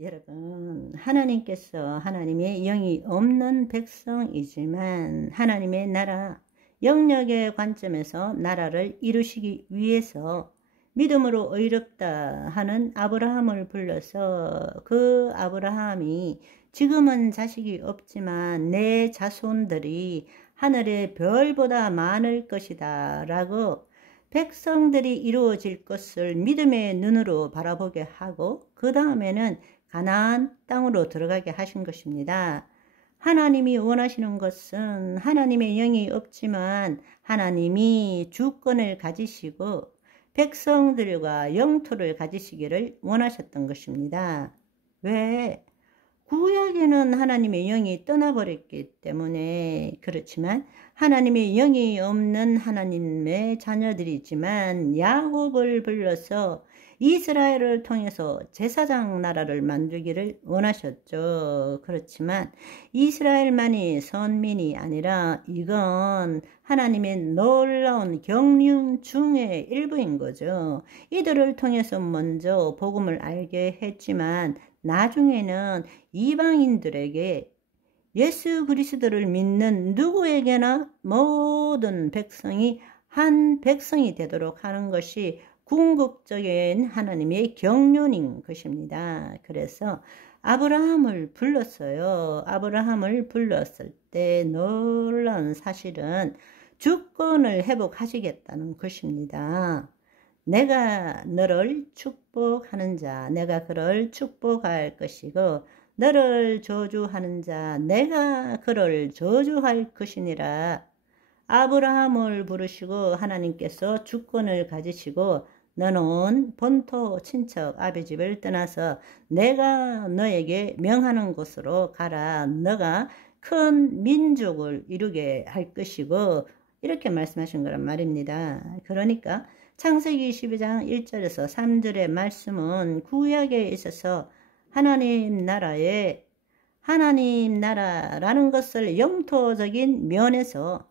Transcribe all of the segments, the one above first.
여러분, 하나님께서 하나님의 영이 없는 백성이지만 하나님의 나라, 영역의 관점에서 나라를 이루시기 위해서 믿음으로 의롭다 하는 아브라함을 불러서 그 아브라함이 지금은 자식이 없지만 내 자손들이 하늘의 별보다 많을 것이다 라고 백성들이 이루어질 것을 믿음의 눈으로 바라보게 하고 그 다음에는 가나안 땅으로 들어가게 하신 것입니다. 하나님이 원하시는 것은 하나님의 영이 없지만 하나님이 주권을 가지시고 백성들과 영토를 가지시기를 원하셨던 것입니다. 왜? 구약에는 하나님의 영이 떠나버렸기 때문에 그렇지만 하나님의 영이 없는 하나님의 자녀들이지만 야곱을 불러서 이스라엘을 통해서 제사장 나라를 만들기를 원하셨죠. 그렇지만 이스라엘만이 선민이 아니라 이건 하나님의 놀라운 경륜 중의 일부인 거죠. 이들을 통해서 먼저 복음을 알게 했지만 나중에는 이방인들에게 예수 그리스도를 믿는 누구에게나 모든 백성이 한 백성이 되도록 하는 것이 궁극적인 하나님의 경륜인 것입니다. 그래서 아브라함을 불렀어요. 아브라함을 불렀을 때 놀라운 사실은 주권을 회복하시겠다는 것입니다. 내가 너를 축복하는 자, 내가 그를 축복할 것이고 너를 저주하는 자, 내가 그를 저주할 것이니라. 아브라함을 부르시고 하나님께서 주권을 가지시고 너는 본토 친척 아비집을 떠나서 내가 너에게 명하는 곳으로 가라. 너가 큰 민족을 이루게 할 것이고 이렇게 말씀하신 거란 말입니다. 그러니까 창세기 12장 1절에서 3절의 말씀은 구약에 있어서 하나님 나라라는 것을 영토적인 면에서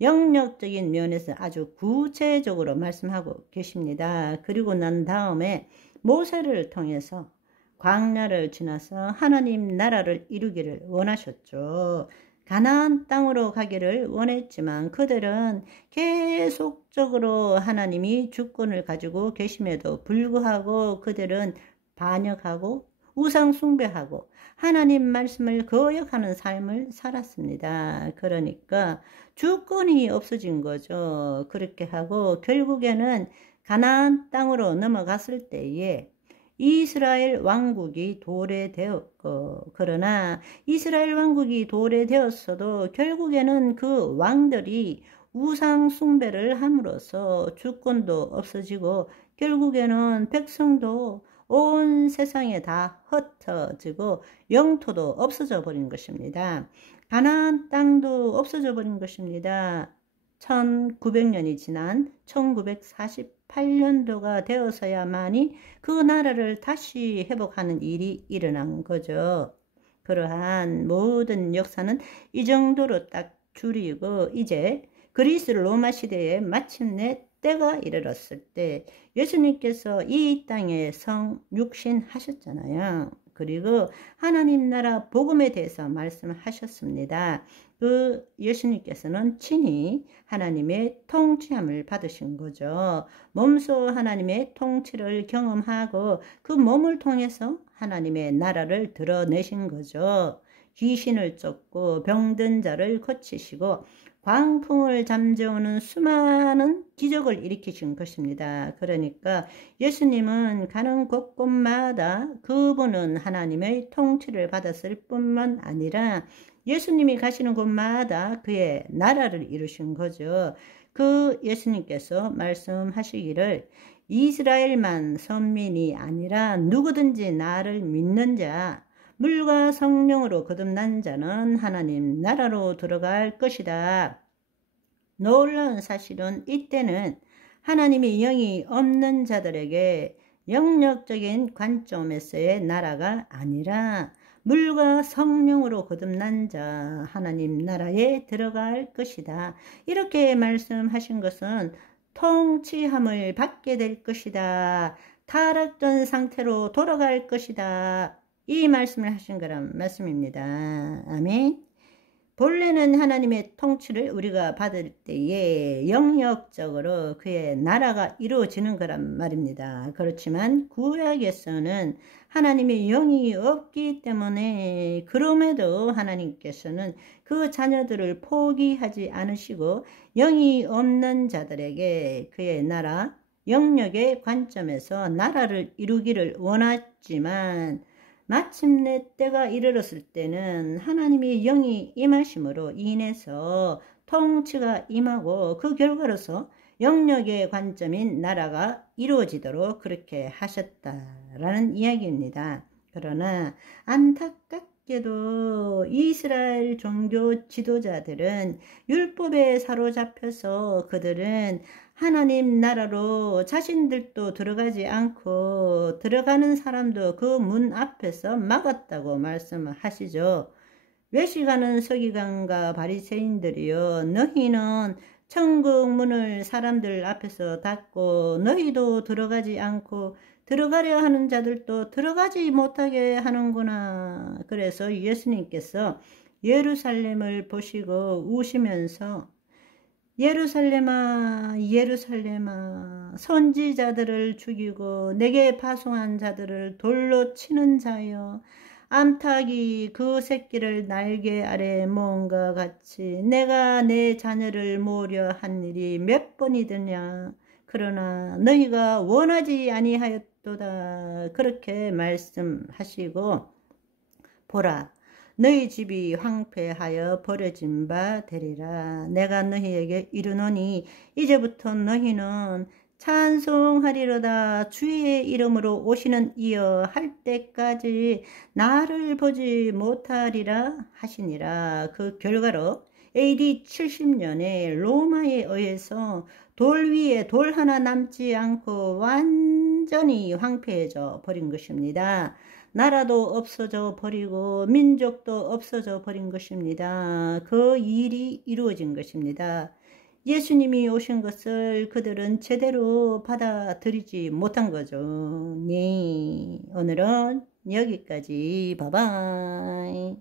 영역적인 면에서 아주 구체적으로 말씀하고 계십니다. 그리고 난 다음에 모세를 통해서 광야를 지나서 하나님 나라를 이루기를 원하셨죠. 가나안 땅으로 가기를 원했지만 그들은 계속적으로 하나님이 주권을 가지고 계심에도 불구하고 그들은 반역하고 우상 숭배하고 하나님 말씀을 거역하는 삶을 살았습니다. 그러니까 주권이 없어진 거죠. 그렇게 하고 결국에는 가나안 땅으로 넘어갔을 때에 이스라엘 왕국이 도래되었고 그러나 이스라엘 왕국이 도래되었어도 결국에는 그 왕들이 우상 숭배를 함으로써 주권도 없어지고 결국에는 백성도 온 세상에 다 흩어지고 영토도 없어져 버린 것입니다. 가나안 땅도 없어져 버린 것입니다. 1900년이 지난 1948년도가 되어서야만이 그 나라를 다시 회복하는 일이 일어난 거죠. 그러한 모든 역사는 이 정도로 딱 줄이고 이제 그리스 로마 시대에 마침내 때가 이르렀을 때 예수님께서 이 땅에 육신하셨잖아요. 그리고 하나님 나라 복음에 대해서 말씀하셨습니다. 그 예수님께서는 친히 하나님의 통치함을 받으신 거죠. 몸소 하나님의 통치를 경험하고 그 몸을 통해서 하나님의 나라를 드러내신 거죠. 귀신을 쫓고 병든 자를 고치시고 광풍을 잠재우는 수많은 기적을 일으키신 것입니다. 그러니까 예수님은 가는 곳곳마다 그분은 하나님의 통치를 받았을 뿐만 아니라 예수님이 가시는 곳마다 그의 나라를 이루신 거죠. 그 예수님께서 말씀하시기를 이스라엘만 선민이 아니라 누구든지 나를 믿는 자 물과 성령으로 거듭난 자는 하나님 나라로 들어갈 것이다. 놀라운 사실은 이때는 하나님의 영이 없는 자들에게 영역적인 관점에서의 나라가 아니라 물과 성령으로 거듭난 자 하나님 나라에 들어갈 것이다. 이렇게 말씀하신 것은 통치함을 받게 될 것이다. 타락된 상태로 돌아갈 것이다. 이 말씀을 하신 거란 말씀입니다. 아멘. 본래는 하나님의 통치를 우리가 받을 때에 영역적으로 그의 나라가 이루어지는 거란 말입니다. 그렇지만 구약에서는 하나님의 영이 없기 때문에 그럼에도 하나님께서는 그 자녀들을 포기하지 않으시고 영이 없는 자들에게 그의 나라, 영역의 관점에서 나라를 이루기를 원했지만 마침내 때가 이르렀을 때는 하나님의 영이 임하심으로 인해서 통치가 임하고 그 결과로서 영역의 관점인 나라가 이루어지도록 그렇게 하셨다라는 이야기입니다. 그러나 안타깝게도 이스라엘 종교 지도자들은 율법에 사로잡혀서 그들은 하나님 나라로 자신들도 들어가지 않고 들어가는 사람도 그 문 앞에서 막았다고 말씀하시죠. 외식하는 서기관과 바리새인들이여, 너희는 천국 문을 사람들 앞에서 닫고 너희도 들어가지 않고 들어가려 하는 자들도 들어가지 못하게 하는구나. 그래서 예수님께서 예루살렘을 보시고 우시면서 예루살렘아, 예루살렘아, 선지자들을 죽이고 내게 파송한 자들을 돌로 치는 자여, 암탉이 그 새끼를 날개 아래 모은과 같이 내가 내 자녀를 모으려 한 일이 몇 번이더냐. 그러나 너희가 원하지 아니하였도다. 그렇게 말씀하시고, 보라, 너희 집이 황폐하여 버려진 바 되리라. 내가 너희에게 이르노니 이제부터 너희는 찬송하리로다. 주의 이름으로 오시는 이여 할 때까지 나를 보지 못하리라 하시니라. 그 결과로 AD 70년에 로마에 의해서 돌 위에 돌 하나 남지 않고 완전히 황폐해져 버린 것입니다. 나라도 없어져 버리고 민족도 없어져 버린 것입니다. 그 일이 이루어진 것입니다. 예수님이 오신 것을 그들은 제대로 받아들이지 못한 거죠. 네, 오늘은 여기까지. 바이바이.